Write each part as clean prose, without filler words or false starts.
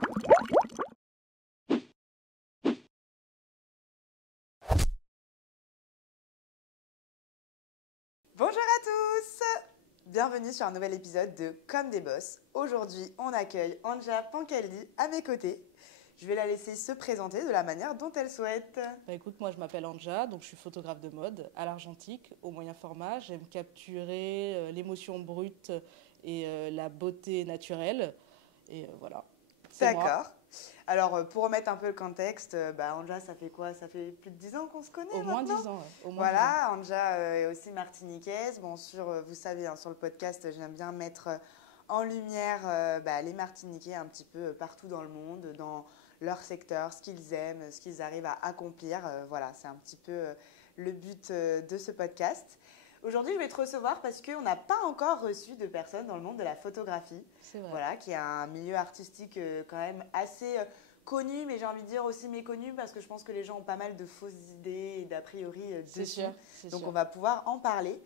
Bonjour à tous! Bienvenue sur un nouvel épisode de Comme des boss. Aujourd'hui, on accueille Anja Pancaldi à mes côtés. Je vais la laisser se présenter de la manière dont elle souhaite. Écoute, moi je m'appelle Anja, donc je suis photographe de mode à l'argentique, au moyen format. J'aime capturer l'émotion brute et la beauté naturelle. Et voilà, c'est moi. D'accord. Alors, pour remettre un peu le contexte, Anja, ça fait quoi? Ça fait plus de 10 ans qu'on se connaît Au moins maintenant? 10 ans, ouais. Au moins 10 ans. Voilà, Anja est aussi martiniquaise. Bon, vous savez, hein, sur le podcast, j'aime bien mettre en lumière les Martiniquais un petit peu partout dans le monde, dans leur secteur, ce qu'ils aiment, ce qu'ils arrivent à accomplir. Voilà, c'est un petit peu le but de ce podcast. Aujourd'hui, je vais te recevoir parce qu'on n'a pas encore reçu de personnes dans le monde de la photographie. C'est vrai. Voilà, qui est un milieu artistique quand même assez connu, mais j'ai envie de dire aussi méconnu parce que je pense que les gens ont pas mal de fausses idées et d'a priori C'est dessus. sûr. Donc on va pouvoir en parler.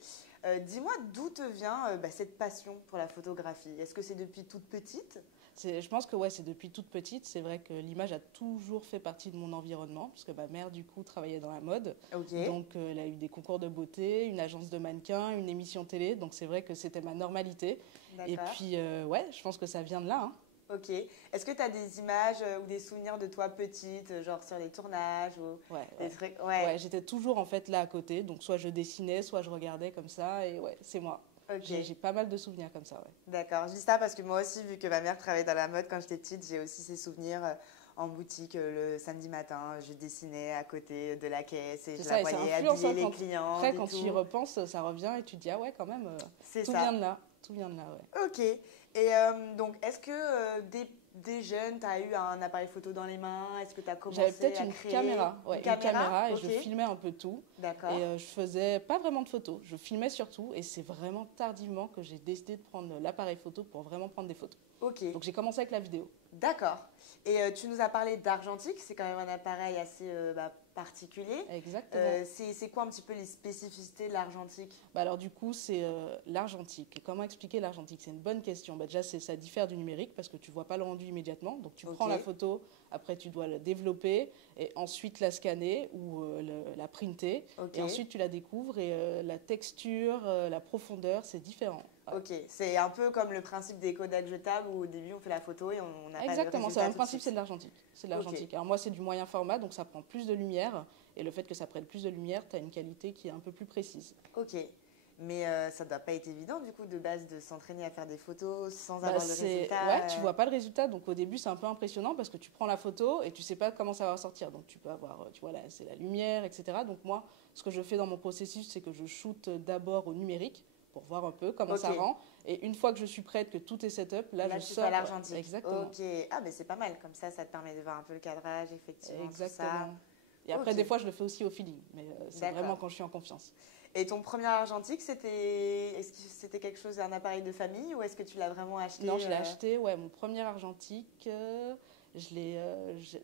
Dis-moi d'où te vient cette passion pour la photographie? Est-ce que c'est depuis toute petite? Je pense que ouais, c'est depuis toute petite. C'est vrai que l'image a toujours fait partie de mon environnement, puisque ma mère, du coup, travaillait dans la mode. Ok. Donc, elle a eu des concours de beauté, une agence de mannequins, une émission télé. Donc, c'est vrai que c'était ma normalité. Et D'accord. puis, ouais, je pense que ça vient de là, hein. Ok. Est-ce que tu as des images ou des souvenirs de toi petite, genre sur les tournages ou Ouais, des ouais. trucs? Ouais, Ouais. j'étais toujours en fait là à côté. Donc, soit je dessinais, soit je regardais comme ça. Et ouais, c'est moi. Ok. J'ai pas mal de souvenirs comme ça, ouais. D'accord, je dis ça parce que moi aussi, vu que ma mère travaillait dans la mode quand j'étais petite, j'ai aussi ces souvenirs en boutique le samedi matin. Je dessinais à côté de la caisse et C'est je ça, la et ça voyais influence, habiller hein, les clients après, et quand tu y tout. repenses, ça revient et tu te dis, ah ouais, quand même, C'est tout ça. vient de là. Tout vient de là, ouais. Ok. Et donc, est-ce que des jeunes, tu as eu un appareil photo dans les mains? Est-ce que tu as J'avais commencé peut-être à une créer caméra, ouais, une une caméra? caméra et Ok. je filmais un peu tout. D'accord. Et je faisais pas vraiment de photos, je filmais surtout. Et c'est vraiment tardivement que j'ai décidé de prendre l'appareil photo pour vraiment prendre des photos. Ok. Donc j'ai commencé avec la vidéo. D'accord. Et tu nous as parlé d'argentique, c'est quand même un appareil assez particulier. Exactement. C'est quoi un petit peu les spécificités de l'argentique? Alors du coup, c'est l'argentique. Et comment expliquer l'argentique? C'est une bonne question. Déjà, ça diffère du numérique parce que tu vois pas le rendu immédiatement. Donc tu prends la photo, après tu dois la développer et ensuite la scanner ou la printer. Ok. Et ensuite tu la découvres et la texture, la profondeur, c'est différent. Ouais. Ok, c'est un peu comme le principe des Kodak jetables où au début on fait la photo et on n'a pas le Exactement, c'est résultat le même tout de principe, suite. c'est de l'argentique. C'est de l'argentique. Ok. Alors moi, c'est du moyen format, donc ça prend plus de lumière. Et le fait que ça prenne plus de lumière, tu as une qualité qui est un peu plus précise. Ok, mais ça doit pas être évident du coup de base de s'entraîner à faire des photos sans avoir le résultat. Ouais, tu vois pas le résultat, donc au début c'est un peu impressionnant parce que tu prends la photo et tu sais pas comment ça va ressortir. Donc tu peux avoir, tu vois là, c'est la lumière, etc. Donc moi, ce que je fais dans mon processus, c'est que je shoote d'abord au numérique pour voir un peu comment Ok. ça rend. Et une fois que je suis prête, que tout est setup, là je tu sors. fais à l'argentique. Exactement. Ok, ah mais c'est pas mal, comme ça te permet de voir un peu le cadrage, effectivement, tout ça. Exactement. Et après, Ok. des fois, je le fais aussi au feeling, mais c'est D'accord. vraiment quand je suis en confiance. Et ton premier argentique, est-ce que c'était quelque chose, un appareil de famille ou est-ce que tu l'as vraiment acheté? Non, je l'ai acheté, ouais, mon premier argentique,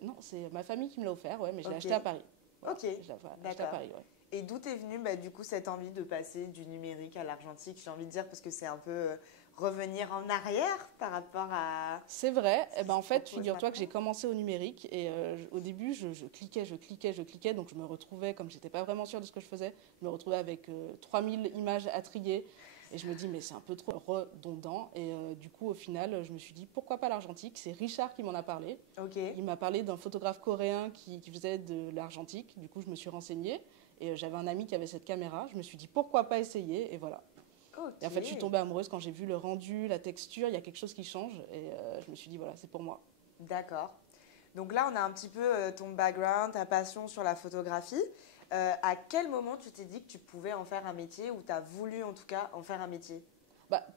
non, c'est ma famille qui me l'a offert, ouais, mais je l'ai Ok. acheté à Paris. Voilà, Ok, je l'ai acheté à d'accord. Paris, ouais. Et d'où est venue du coup cette envie de passer du numérique à l'argentique? J'ai envie de dire parce que c'est un peu revenir en arrière par rapport à... C'est vrai, ce qui en se fait, propose figure-toi que j'ai maintenant. commencé au numérique et au début, je cliquais, donc je me retrouvais, comme j'étais pas vraiment sûre de ce que je faisais, je me retrouvais avec 3000 images à trier et je me dis, mais c'est un peu trop redondant. Et du coup, au final, je me suis dit, pourquoi pas l'argentique? C'est Richard qui m'en a parlé. Ok, Il m'a parlé d'un photographe coréen qui faisait de l'argentique. Du coup, je me suis renseignée et j'avais un ami qui avait cette caméra. Je me suis dit, pourquoi pas essayer? Et voilà. ok. Et en fait, je suis tombée amoureuse quand j'ai vu le rendu, la texture. Il y a quelque chose qui change. Et je me suis dit, voilà, c'est pour moi. D'accord. Donc là, on a un petit peu ton background, ta passion sur la photographie. À quel moment tu t'es dit que tu pouvais en faire un métier ou tu as voulu en tout cas en faire un métier?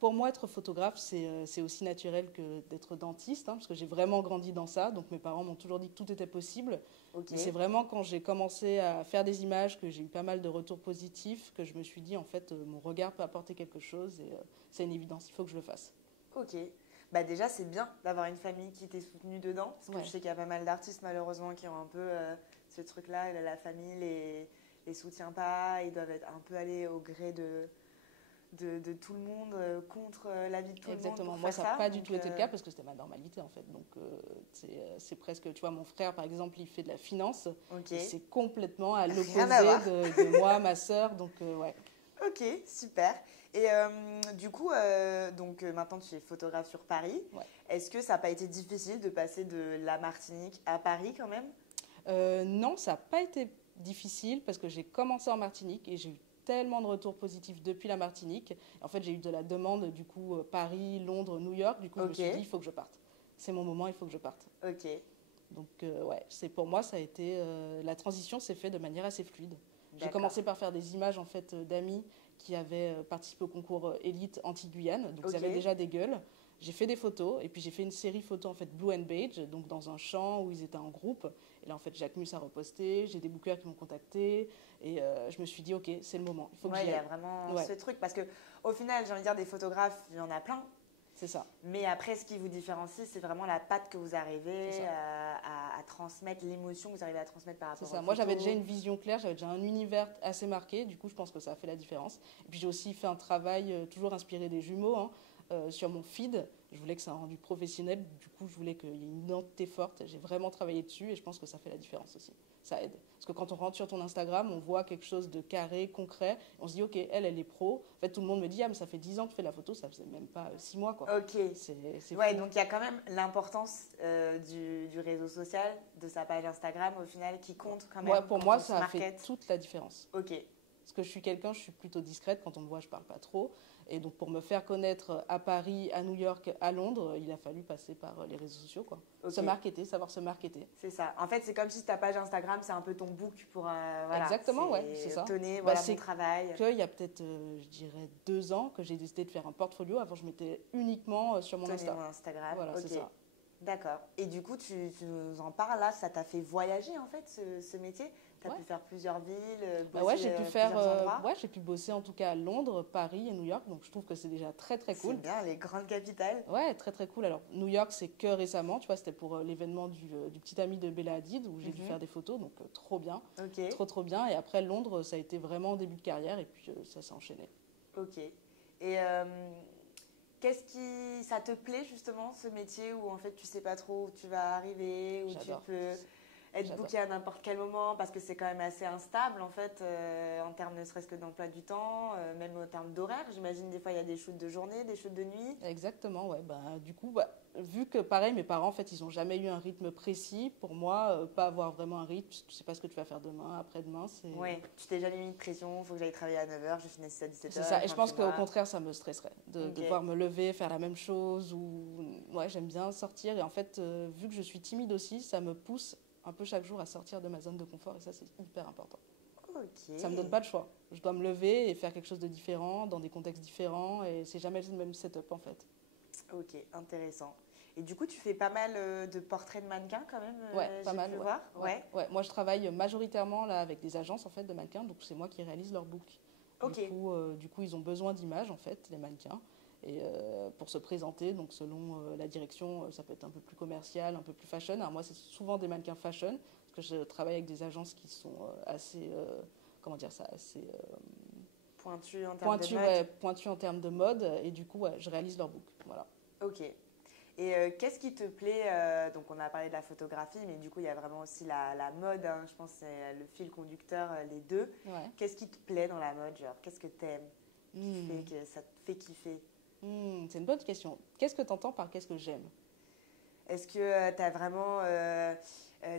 Pour moi, être photographe, c'est aussi naturel que d'être dentiste, hein, parce que j'ai vraiment grandi dans ça. Donc mes parents m'ont toujours dit que tout était possible. Ok. Mais c'est vraiment quand j'ai commencé à faire des images, que j'ai eu pas mal de retours positifs, que je me suis dit, en fait, mon regard peut apporter quelque chose et c'est une évidence, il faut que je le fasse. Ok. Bah déjà, c'est bien d'avoir une famille qui t'est soutenue dedans. Parce que Ouais. je sais qu'il y a pas mal d'artistes, malheureusement, qui ont un peu ce truc-là. La famille les soutient pas. Ils doivent être un peu allés au gré de tout le monde contre la vie de tout le monde. Exactement. Pour Moi, faire ça n'a pas du donc, tout été le cas parce que c'était ma normalité en fait. Donc, c'est presque, tu vois, mon frère par exemple, il fait de la finance. Ok. Et c'est complètement à l'opposé Rien à voir. de moi, ma sœur. Donc, ouais. Ok, super. Et du coup, maintenant tu es photographe sur Paris. Ouais. Est-ce que ça n'a pas été difficile de passer de la Martinique à Paris quand même? Non, ça n'a pas été difficile parce que j'ai commencé en Martinique et j'ai eu tellement de retours positifs depuis la Martinique. En fait, j'ai eu de la demande, du coup, Paris, Londres, New York. Du coup, je me suis dit, il faut que je parte. C'est mon moment, il faut que je parte. Ok. Donc, ouais, pour moi, ça a été. La transition s'est faite de manière assez fluide. J'ai D'accord. commencé par faire des images en fait, d'amis qui avaient participé au concours Élite Anti-Guyane. Donc, Ok. ils avaient déjà des gueules. J'ai fait des photos et puis j'ai fait une série photo en fait Blue and Beige, donc dans un champ où ils étaient en groupe. Et là en fait Jacques Mus a reposté, j'ai des bookers qui m'ont contacté et je me suis dit ok c'est le moment, il faut que j'y aille. Il y a vraiment Ouais. ce truc parce que au final j'ai envie de dire des photographes il y en a plein. C'est ça. Mais après ce qui vous différencie c'est vraiment la patte que vous arrivez C'est ça. à transmettre, l'émotion que vous arrivez à transmettre par rapport C'est ça. aux Moi j'avais photos. déjà une vision claire, j'avais déjà un univers assez marqué, du coup je pense que ça a fait la différence. Et puis j'ai aussi fait un travail toujours inspiré des jumeaux sur mon feed. Je voulais que ça ait un rendu professionnel, du coup je voulais qu'il y ait une identité forte. J'ai vraiment travaillé dessus et je pense que ça fait la différence aussi. Ça aide. Parce que quand on rentre sur ton Instagram, on voit quelque chose de carré, concret. On se dit, ok, elle est pro. En fait, tout le monde me dit, ah, mais ça fait 10 ans que tu fais la photo, ça faisait même pas 6 mois. Quoi. Ok. C'est Ouais, fou. donc il y a quand même l'importance du réseau social, de sa page Instagram au final qui compte quand même. Ouais, pour quand moi, on se ça a fait market. toute la différence. Ok. Parce que je suis plutôt discrète. Quand on me voit, je parle pas trop. Et donc, pour me faire connaître à Paris, à New York, à Londres, il a fallu passer par les réseaux sociaux. Quoi. Ok. Se marketer, savoir se marketer. C'est ça. En fait, c'est comme si ta page Instagram, c'est un peu ton book pour voilà. Exactement, ouais, c'est ça. Tenez, Bah, voilà c'est mon travail. Il y a peut-être, je dirais, 2 ans que j'ai décidé de faire un portfolio. Avant, je mettais uniquement sur mon Tenez Insta. mon Instagram. Voilà, ok. c'est ça. D'accord. Et du coup, tu nous en parles là, ça t'a fait voyager en fait ce métier. Tu as Ouais. pu faire plusieurs villes, Bah bosser ouais, j'ai pu faire, plusieurs endroits. ouais, j'ai pu bosser en tout cas à Londres, Paris et New York. Donc je trouve que c'est déjà très très cool. C'est bien, les grandes capitales. Ouais, très très cool. Alors New York, c'est que récemment, tu vois, c'était pour l'événement du petit ami de Bella Hadid où j'ai dû faire des photos, donc trop bien, Ok. trop bien. Et après Londres, ça a été vraiment début de carrière et puis ça s'est enchaîné. Ok. Et qu'est-ce qui, ça te plaît justement ce métier où en fait tu sais pas trop où tu vas arriver, où J'adore. tu peux être J'adore. booké à n'importe quel moment parce que c'est quand même assez instable en fait en termes ne serait-ce que d'emploi du temps, même en termes d'horaire. J'imagine des fois il y a des shoots de journée, des shoots de nuit. Exactement, ouais. Bah, du coup, vu que pareil, mes parents, en fait, ils n'ont jamais eu un rythme précis. Pour moi, pas avoir vraiment un rythme, tu sais pas ce que tu vas faire demain, après-demain, c'est. Ouais, tu t'es jamais mis de pression, il faut que j'aille travailler à 9h, je finis à 17h. C'est ça. Et je pense qu'au contraire, ça me stresserait de Ok. devoir me lever, faire la même chose. Ou ouais, j'aime bien sortir. Et en fait, vu que je suis timide aussi, ça me pousse un peu chaque jour à sortir de ma zone de confort. Et ça, c'est hyper important. Ok. Ça me donne pas le choix. Je dois me lever et faire quelque chose de différent, dans des contextes différents. Et c'est jamais le même setup en fait. Ok, intéressant. Et du coup, tu fais pas mal de portraits de mannequins quand même. Ouais, pas j'ai mal. pu Ouais. voir. Ouais. Ouais. Moi, je travaille majoritairement là avec des agences en fait de mannequins, donc c'est moi qui réalise leur book. Ok. Du coup, ils ont besoin d'images en fait, les mannequins, et pour se présenter. Donc, selon la direction, ça peut être un peu plus commercial, un peu plus fashion. Alors moi, c'est souvent des mannequins fashion parce que je travaille avec des agences qui sont assez, comment dire ça, assez Pointu en termes de pointues, mode. ouais, pointues en termes de mode, et du coup, ouais, je réalise leur book. Voilà. Ok. Et qu'est-ce qui te plaît donc, on a parlé de la photographie, mais du coup, il y a vraiment aussi la mode. Hein, je pense que c'est le fil conducteur, les deux. Ouais. Qu'est-ce qui te plaît dans la mode genre, qu'est-ce que t'aimes qui fait que ça te fait kiffer? C'est une bonne question. Qu'est-ce que tu entends par qu'est-ce que j'aime? Est-ce que tu as vraiment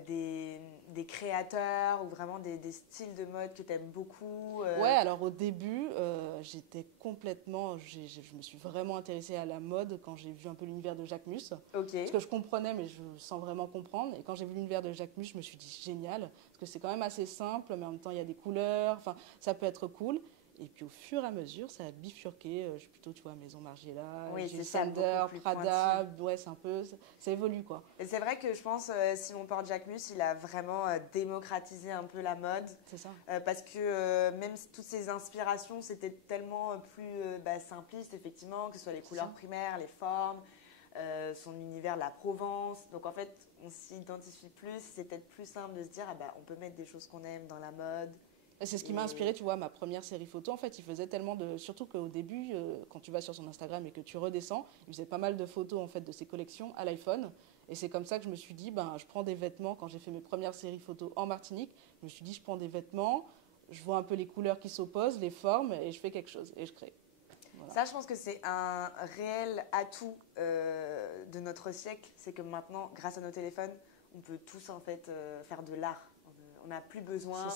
des créateurs ou vraiment des styles de mode que tu aimes beaucoup Ouais, alors au début, j'étais complètement. Je me suis vraiment intéressée à la mode quand j'ai vu un peu l'univers de Jacques Mus. Ok. Parce que je comprenais, mais sans vraiment comprendre. Et quand j'ai vu l'univers de Jacques Mus, je me suis dit génial. Parce que c'est quand même assez simple, mais en même temps, il y a des couleurs. Enfin, ça peut être cool. Et puis au fur et à mesure, ça a bifurqué. Je suis plutôt, tu vois, Maison Margiela, Oui, Jil c'est ça, Sander, beaucoup plus Prada. Ouais, c'est un peu. Ça évolue, quoi. Et c'est vrai que je pense Simon Porte Jacques Mus, il a vraiment démocratisé un peu la mode. C'est ça. Parce que même toutes ses inspirations, c'était tellement plus simpliste, effectivement, que ce soit les couleurs ça. primaires, les formes, son univers, la Provence. Donc en fait, on s'identifie plus. C'est peut-être plus simple de se dire, on peut mettre des choses qu'on aime dans la mode. C'est ce qui m'a inspiré, tu vois, ma première série photo. En fait, il faisait tellement de... Surtout qu'au début, quand tu vas sur son Instagram et que tu redescends, il faisait pas mal de photos en fait, de ses collections à l'iPhone. Et c'est comme ça que je me suis dit, ben, je prends des vêtements. Quand j'ai fait mes premières séries photos en Martinique, je me suis dit, je prends des vêtements, je vois un peu les couleurs qui s'opposent, les formes, et je fais quelque chose. Et je crée. Voilà. Ça, je pense que c'est un réel atout de notre siècle. C'est que maintenant, grâce à nos téléphones, on peut tous en fait faire de l'art. On n'a plus besoin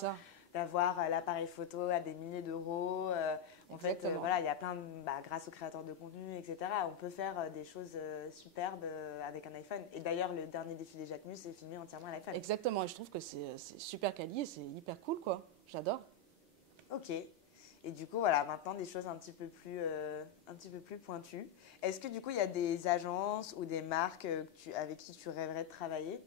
d'avoir l'appareil photo à des milliers d'euros. En fait, voilà, il y a plein de, grâce aux créateurs de contenu, etc. On peut faire des choses superbes avec un iPhone. Et d'ailleurs, le dernier défilé Jacquemus est filmé entièrement à l'iPhone. Exactement. Et je trouve que c'est super quali et c'est hyper cool, quoi. J'adore. Ok. Et du coup, voilà, maintenant des choses un petit peu plus pointues. Est-ce que du coup, il y a des agences ou des marques avec qui tu rêverais de travailler ?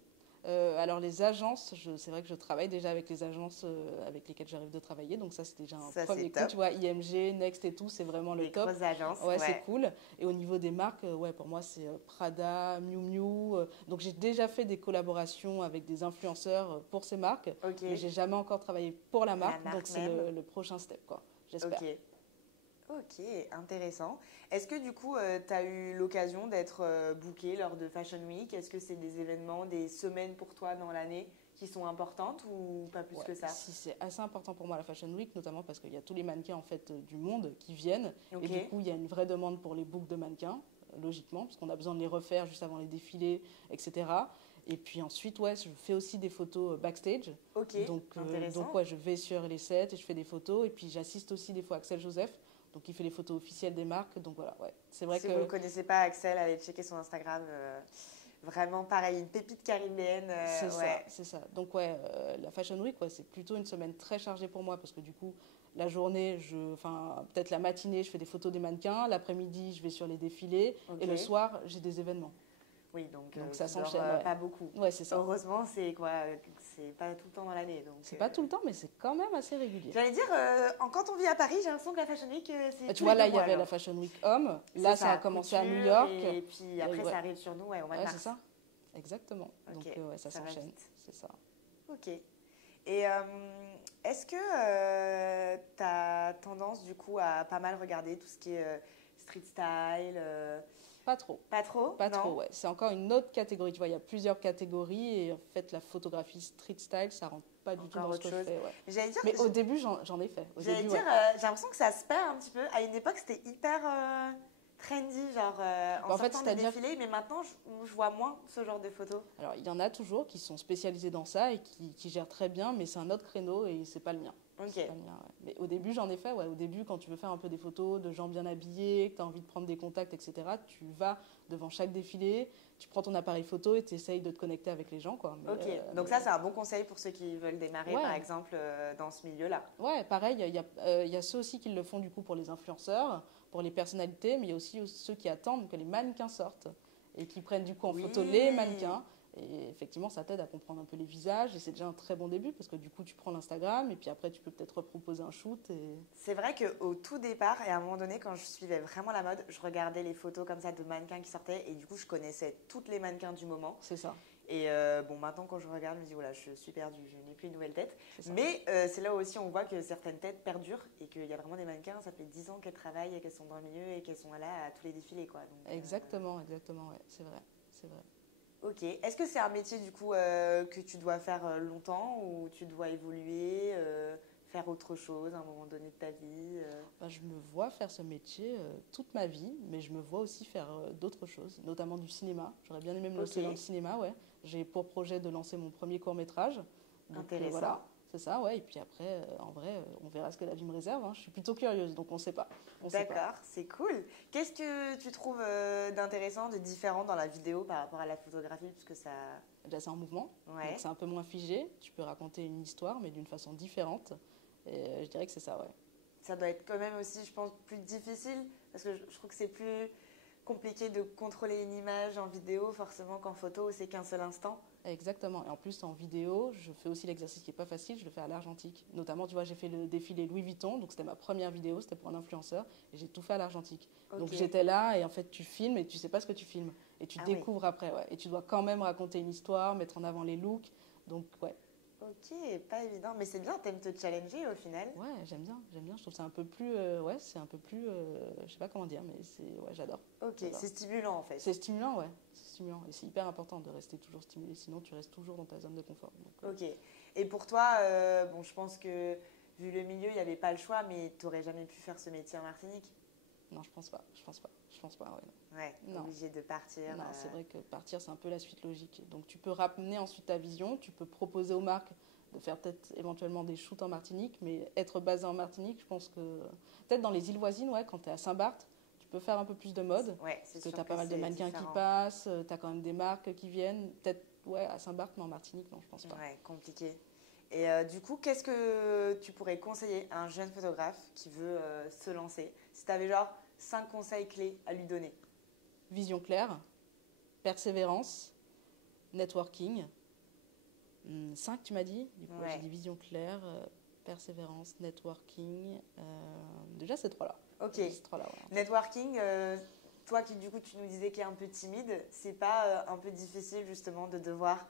Alors les agences, c'est vrai que je travaille déjà avec les agences avec lesquelles j'arrive de travailler, donc ça c'est déjà un premier coup, tu vois, IMG, Next et tout, c'est vraiment le top. Les grosses agences, ouais. C'est cool. Et au niveau des marques, ouais, pour moi c'est Prada, Miu Miu, donc j'ai déjà fait des collaborations avec des influenceurs pour ces marques, mais j'ai jamais encore travaillé pour la marque donc c'est le prochain step, quoi, j'espère. Ok, intéressant. Est-ce que du coup, tu as eu l'occasion d'être bookée lors de Fashion Week ? Est-ce que c'est des événements, des semaines pour toi dans l'année qui sont importantes ou pas plus que ça ? Si, c'est assez important pour moi la Fashion Week, notamment parce qu'il y a tous les mannequins en fait, du monde qui viennent. Et du coup, il y a une vraie demande pour les books de mannequins, logiquement, parce qu'on a besoin de les refaire juste avant les défilés, etc. Et puis ensuite, ouais, je fais aussi des photos backstage. Donc ouais, je vais sur les sets et je fais des photos. Et puis j'assiste aussi des fois à Axel Joseph. Donc, il fait les photos officielles des marques. Donc, voilà, ouais. C'est vrai si vous ne connaissez pas Axel, allez checker son Instagram. Vraiment, pareil, une pépite caribéenne. C'est ça. Donc, ouais, la Fashion Week, ouais, c'est plutôt une semaine très chargée pour moi parce que du coup, la journée, peut-être la matinée, je fais des photos des mannequins. L'après-midi, je vais sur les défilés. Et le soir, j'ai des événements. Oui, donc ça s'enchaîne. Pas beaucoup. Ouais, c'est ça. Heureusement, c'est pas tout le temps dans l'année. C'est pas tout le temps, mais c'est quand même assez régulier. J'allais dire, quand on vit à Paris, j'ai l'impression que la Fashion Week, c'est. Tu vois, là, il y avait la Fashion Week Homme. Là, ça a commencé à New York. Et puis après, ça arrive sur nous au mois de mars. C'est ça. Exactement. Donc, ça s'enchaîne. C'est ça. Ok. Et est-ce que tu as tendance, du coup, à pas mal regarder tout ce qui est street style Pas trop. Pas trop ? Pas trop, ouais. C'est encore une autre catégorie. Tu vois, il y a plusieurs catégories et en fait, la photographie street style, ça rentre pas du tout dans ce que je fais. Ouais. Mais au début, j'en ai fait. J'ai l'impression que ça se perd un petit peu. À une époque, c'était hyper trendy, genre en sortant des défilés, mais maintenant, je vois moins ce genre de photos. Alors, il y en a toujours qui sont spécialisés dans ça et qui gèrent très bien, mais c'est un autre créneau et c'est pas le mien. Okay. Pas le mien, ouais. Mais au début, j'en ai fait. Ouais. Au début, quand tu veux faire un peu des photos de gens bien habillés, que tu as envie de prendre des contacts, etc., tu vas devant chaque défilé, tu prends ton appareil photo et tu essayes de te connecter avec les gens, quoi. Mais, donc ça, c'est un bon conseil pour ceux qui veulent démarrer, par exemple, dans ce milieu-là. Ouais, pareil, il y a ceux aussi qui le font du coup pour les influenceurs, pour les personnalités, mais il y a aussi ceux qui attendent que les mannequins sortent et qui prennent du coup en photo les mannequins. Et effectivement, ça t'aide à comprendre un peu les visages et c'est déjà un très bon début parce que du coup, tu prends l'Instagram et puis après, tu peux peut-être reproposer un shoot. C'est vrai qu'au tout départ, et à un moment donné, quand je suivais vraiment la mode, je regardais les photos comme ça de mannequins qui sortaient et du coup, je connaissais toutes les mannequins du moment. C'est ça. Et maintenant, quand je regarde, je me dis, voilà, je suis perdue, je n'ai plus une nouvelle tête. Mais c'est là aussi, on voit que certaines têtes perdurent et qu'il y a vraiment des mannequins, ça fait 10 ans qu'elles travaillent et qu'elles sont dans le milieu et qu'elles sont là à tous les défilés, quoi. Donc, exactement, ouais, c'est vrai. Ok. Est-ce que c'est un métier, du coup, que tu dois faire longtemps ou tu dois évoluer, faire autre chose à un moment donné de ta vie Je me vois faire ce métier toute ma vie, mais je me vois aussi faire d'autres choses, notamment du cinéma. J'aurais bien aimé me lancer dans le cinéma, ouais. J'ai pour projet de lancer mon premier court-métrage. Intéressant. Voilà, c'est ça, ouais. Et puis après, en vrai, on verra ce que la vie me réserve. Hein. Je suis plutôt curieuse, donc on ne sait pas. D'accord, c'est cool. Qu'est-ce que tu trouves d'intéressant, de différent dans la vidéo par rapport à la photographie, puisque ça... Là, c'est en mouvement, donc c'est un peu moins figé. Tu peux raconter une histoire, mais d'une façon différente. Et je dirais que c'est ça, ouais. Ça doit être quand même aussi, je pense, plus difficile, parce que je trouve que c'est plus compliqué de contrôler une image en vidéo, forcément qu'en photo, c'est qu'un seul instant. Exactement. Et en plus, en vidéo, je fais aussi l'exercice qui n'est pas facile, je le fais à l'argentique. Notamment, tu vois, j'ai fait le défilé Louis Vuitton, donc c'était ma première vidéo, c'était pour un influenceur, et j'ai tout fait à l'argentique. Donc j'étais là, et en fait, tu filmes, et tu ne sais pas ce que tu filmes. Et tu découvres après, ouais. Et tu dois quand même raconter une histoire, mettre en avant les looks. Donc, ouais. Ok, pas évident. Mais c'est bien, t'aimes te challenger au final. Ouais, j'aime bien. Je trouve que c'est un peu plus, c'est un peu plus, je sais pas comment dire, mais ouais, j'adore. Ok, J'adore. c'est stimulant en fait. C'est stimulant, ouais. C'est stimulant. Et c'est hyper important de rester toujours stimulé, sinon tu restes toujours dans ta zone de confort. Donc, Ok. Et pour toi, bon, je pense que vu le milieu, il n'y avait pas le choix, mais t'aurais jamais pu faire ce métier en Martinique. non, je pense pas. Je pense pas, ouais. Ouais, Non. obligé de partir. Non, c'est vrai que partir, c'est un peu la suite logique. Donc tu peux ramener ensuite ta vision, tu peux proposer aux marques de faire peut-être éventuellement des shoots en Martinique, mais être basé en Martinique, je pense que peut-être dans les îles voisines, ouais, quand tu es à Saint-Barth, tu peux faire un peu plus de mode, Ouais, c'est parce que sûr tu as que pas mal de c'est mannequins qui différent. passent, tu as quand même des marques qui viennent, peut-être ouais, à Saint-Barth, mais en Martinique, non, je pense pas. Ouais, compliqué. Et du coup, qu'est-ce que tu pourrais conseiller à un jeune photographe qui veut se lancer? Si tu avais genre 5 conseils clés à lui donner. Vision claire, persévérance, networking. 5, tu m'as dit? Du coup, j'ai Ouais. dit vision claire, persévérance, networking. Déjà, ces trois-là. Ok. Ces trois-là, ouais. Networking, toi qui du coup tu nous disais qu'il est un peu timide, c'est pas un peu difficile justement de devoir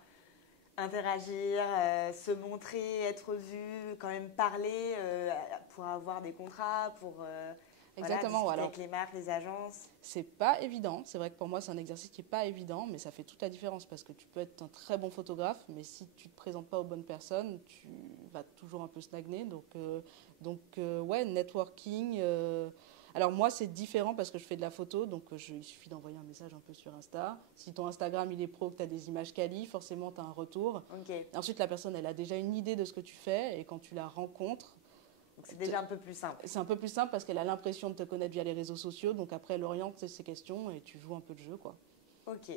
interagir, se montrer, être vu, quand même parler pour avoir des contrats, pour voilà, Exactement. discuter Alors, avec les marques, les agences. c'est pas évident. C'est vrai que pour moi, c'est un exercice qui est pas évident, mais ça fait toute la différence parce que tu peux être un très bon photographe, mais si tu te présentes pas aux bonnes personnes, tu vas toujours un peu stagner. Ouais, networking. Alors moi, c'est différent parce que je fais de la photo, donc il suffit d'envoyer un message un peu sur Insta. Si ton Instagram il est pro, que tu as des images quali, forcément tu as un retour. Ok, Et ensuite, la personne, elle a déjà une idée de ce que tu fais, et quand tu la rencontres, donc c'est déjà un peu plus simple. c'est un peu plus simple parce qu'elle a l'impression de te connaître via les réseaux sociaux. Donc après, elle oriente ses questions et tu joues un peu de jeu, quoi. Ok.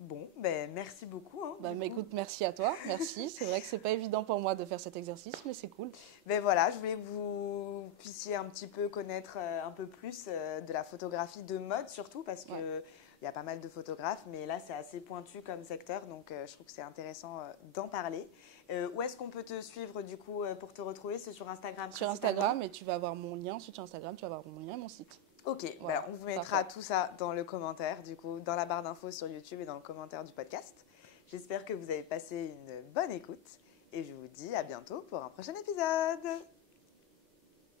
Bon, ben merci beaucoup. Hein, Bah, du mais coup. écoute, merci à toi. Merci. C'est vrai que c'est pas évident pour moi de faire cet exercice, mais c'est cool. Ben voilà, je voulais que vous puissiez un petit peu connaître un peu plus de la photographie de mode surtout parce que Ouais. il y a pas mal de photographes, mais là c'est assez pointu comme secteur, donc je trouve que c'est intéressant d'en parler. Où est-ce qu'on peut te suivre du coup pour te retrouver? C'est sur Instagram Sur principalement? Instagram, et tu vas avoir mon lien. Ensuite, sur Instagram, tu vas avoir mon lien et mon site. Ok, Voilà, ben on vous mettra parfait. tout ça dans le commentaire, du coup, dans la barre d'infos sur YouTube et dans le commentaire du podcast. J'espère que vous avez passé une bonne écoute et je vous dis à bientôt pour un prochain épisode.